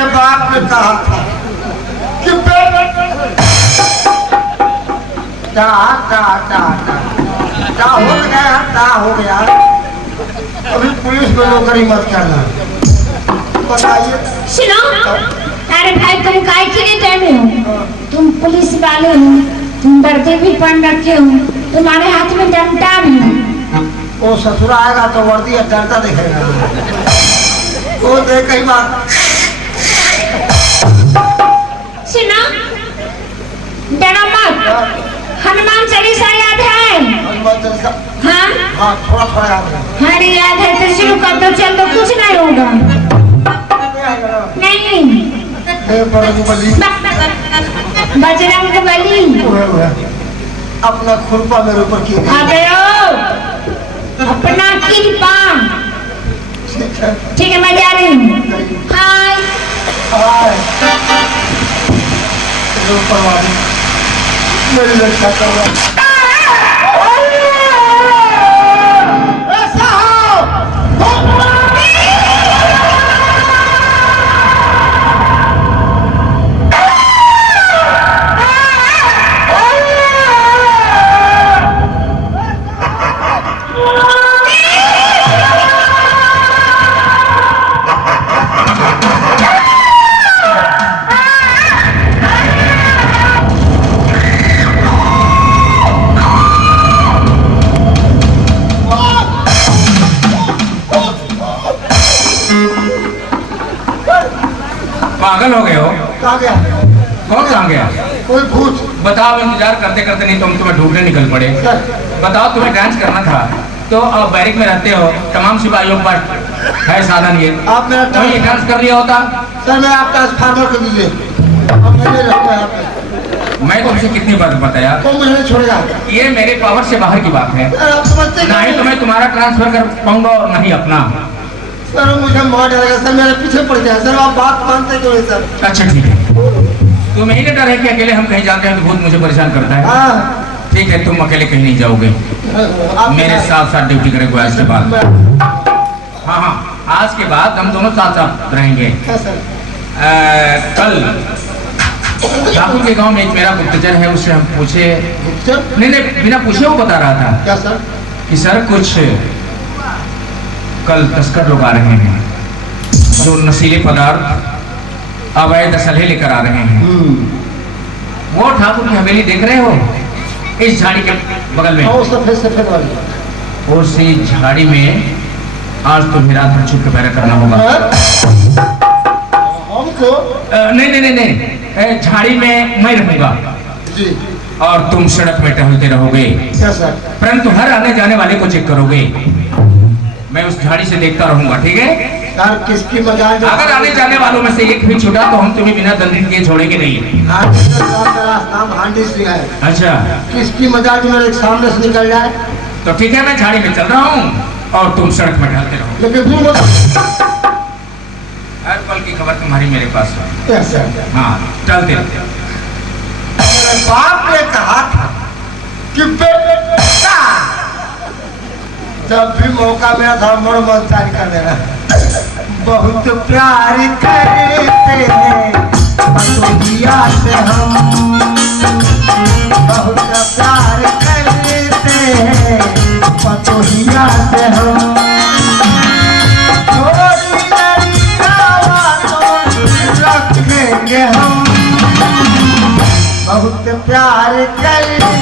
मेरे बाप ने कहा था कि हो गया अभी पुलिस को नौकरी मत करना। बताइए। सुनो, अरे भाई तुम काय के लिए डरे हो? तुम पुलिस वाले हो, तुम वर्दी भी पहन रखे हो, तुम्हारे हाथ में डंडा भी है। वो ससुर आएगा तो वर्दी या डंडा दिखेगा। वो देख कई बार। सुनो, डरो मत, हनुमान चालीसा याद है? हनुमान चालीसा? हाँ हाँ, थोड़ा थोड़ा याद है। हाँ याद है तो शुरू कर दो, चल दो, कुछ नहीं होगा। नहीं बजरंग बली अपना खुरपा मेरे ऊपर की अपना कृपा। ठीक है मैं जा रही हूँ। हाय मेरी रक्षा कर रहा। पागल हो गए हो? कहाँ गया? कौन कहाँ गया? कोई भूत। बताओ, इंतजार करते करते नहीं तुम तुम्हें ढूंढने निकल पड़े। बताओ, तुम्हें डांस करना था तो अब बैरिक में रहते हो, तमाम सिपाहियों पर है साधन ये। आप मेरा तो ये डांस कर लिया होता। सर मैं आपका ट्रांसफार्मर कर दीजिए। अब मैंने रहता है आपका। मैं तुमसे कितनी बार बताया? तो मुझे छोड़ेगा। ये मेरे पावर से बाहर की बात है। आप समझते ना ही तो मैं तुम्हारा ट्रांसफर कर पाऊंगा और ना ही अपना। सर मुझे मार डालेगा सर, मेरे पीछे पड़ जाए सर। आप बात मानते क्यों नहीं सर? अच्छा ठीक है, तुम्हें ही डर है कि अकेले हम कहीं जाते हैं तो भूत मुझे परेशान करता है। हाँ ठीक है, तुम अकेले कहीं नहीं जाओगे, मेरे साथ साथ ड्यूटी करेंगे आज के बाद। हाँ हाँ, आज के बाद हम दोनों साथ साथ रहेंगे। कल ठाकुर के गांव में एक मेरा गुप्तचर है, उससे हम पूछे। नहीं नहीं, बिना पूछे वो बता रहा था। क्या सर? कि सर कुछ कल तस्कर लोग आ रहे हैं जो नशीले पदार्थ अवैध असलहे लेकर आ रहे हैं। वो ठाकुर की हवेली देख रहे हो, इस झाड़ी के बगल में। सफेद सफेद वाली। उसी झाड़ी में आज तुम्हें रात भर छुप के पैरा करना होगा। हमको? नहीं नहीं नहीं नहीं, झाड़ी में मैं रहूंगा जी। और तुम सड़क में टहलते रहोगे। क्या सर? परंतु हर आने जाने वाले को चेक करोगे। मैं उस झाड़ी से देखता रहूंगा, ठीक है? सर किसकी मजाल? अगर आने जाने वालों में से एक भी छूटा तो हम तुम्हें बिना दंडित किए छोड़ेंगे नहीं। मेरा नाम हांडी सिंह है। अच्छा, किसकी मजाल जो मेरे सामने से निकल जाए? तो ठीक है, मैं झाड़ी में चल रहा हूँ और तुम सड़क में टहलते रहो। लेकिन दूर मत। हर पल की खबर तुम्हारी मेरे पास है। हाँ, चलते रहो। मेरे बाप ने कहा था कि बेटा जब भी मौका मिला था मनोमंथन कर देना। बहुत प्यार करते हैं पतोहिया से हम, बहुत प्यार करते हैं पतोहिया से हम। थोड़ी लड़का रखेंगे हम, बहुत प्यार करते।